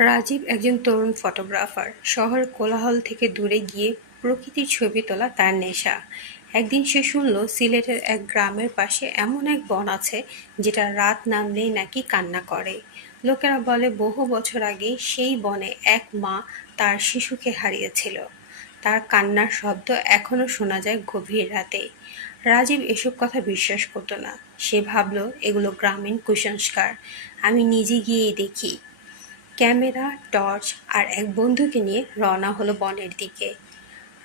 রাজীব একজন তরুণ ফটোগ্রাফার। শহর কোলাহল থেকে দূরে গিয়ে প্রকৃতির ছবি তোলা তার নেশা। একদিন সে শুনল, সিলেটের এক গ্রামের পাশে এমন এক বন আছে, যেটা রাত নামলেই নাকি কান্না করে। লোকেরা বলে, বহু বছর আগে সেই বনে এক মা তার শিশুকে হারিয়েছিল। তার কান্নার শব্দ এখনও শোনা যায় গভীর রাতে। রাজীব এসব কথা বিশ্বাস করতো না। সে ভাবল, এগুলো গ্রামীণ কুসংস্কার। আমি নিজে গিয়েই দেখি। ক্যামেরা, টর্চ আর এক বন্ধুকে নিয়ে রওনা হলো বনের দিকে।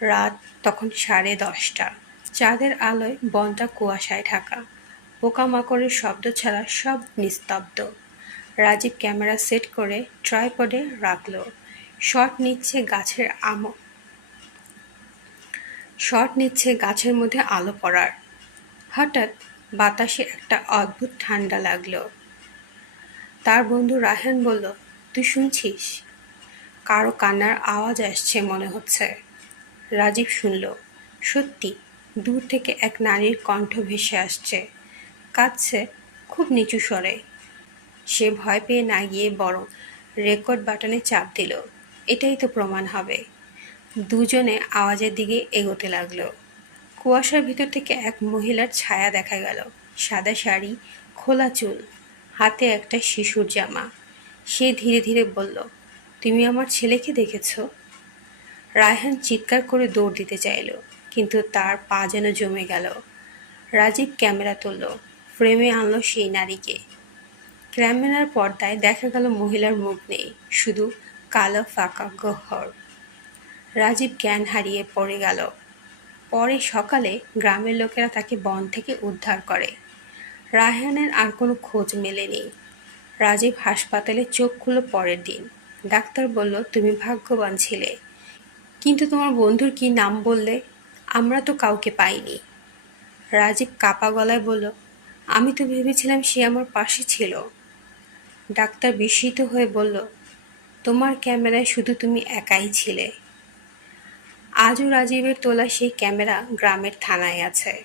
রাত তখন সাড়ে দশটা। চাঁদের আলোয় বনটা কুয়াশায় ঢাকা। পোকামাকড়ের শব্দ ছাড়া সব নিস্তব্ধ। রাজীব ক্যামেরা সেট করে ট্রাইপডে রাখল। শট নিচ্ছে গাছের আম শট নিচ্ছে গাছের মধ্যে আলো পড়ার। হঠাৎ বাতাসে একটা অদ্ভুত ঠান্ডা লাগল। তার বন্ধু রাহেন বলল তুই শুনছিস? কারও কান্নার আওয়াজ আসছে মনে হচ্ছে। রাজীব শুনল। সত্যি, দূর থেকে এক নারীর কণ্ঠ ভেসে আসছে। কাঁদছে খুব নিচু স্বরে। সে ভয় পেয়ে না গিয়ে বরং রেকর্ড বাটনে চাপ দিল। এটাই তো প্রমাণ হবে। দুজনে আওয়াজের দিকে এগোতে লাগল। কুয়াশার ভিতর থেকে এক মহিলার ছায়া দেখা গেল। সাদা শাড়ি, খোলা চুল, হাতে একটা শিশুর জামা। সে ধীরে ধীরে বলল, তুমি আমার ছেলেকে দেখেছ? রায়হান চিৎকার করে দৌড় দিতে চাইল, কিন্তু তার পা যেন জমে গেল। রাজীব ক্যামেরা তুলল, ফ্রেমে আনলো সেই নারীকে। ক্যামেরার পর্দায় দেখা গেল মহিলার মুখ নেই, শুধু কালো ফাঁকা গহ্বর। রাজীব জ্ঞান হারিয়ে পড়ে গেল। পরে সকালে গ্রামের লোকেরা তাকে বন থেকে উদ্ধার করে। রায়হানের আর কোনো খোঁজ মেলেনি। রাজীব হাসপাতালে চোখ খুলো পরের দিন। ডাক্তার বলল, তুমি ভাগ্যবান ছিলে। কিন্তু তোমার বন্ধুর কি নাম বললে? আমরা তো কাউকে পাইনি। রাজীব কাপা গলায় বলল, আমি তো ভেবেছিলাম সে আমার পাশে ছিল। ডাক্তার বিস্মিত হয়ে বলল, তোমার ক্যামেরায় শুধু তুমি একাই ছিলে। আজও রাজীবের তোলা সেই ক্যামেরা গ্রামের থানায় আছে।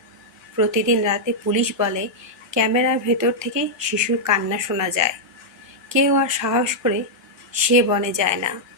প্রতিদিন রাতে পুলিশ বলে ক্যামেরার ভেতর থেকে শিশুর কান্না শোনা যায়। কেউ আর সাহস করে সে বনে যায় না।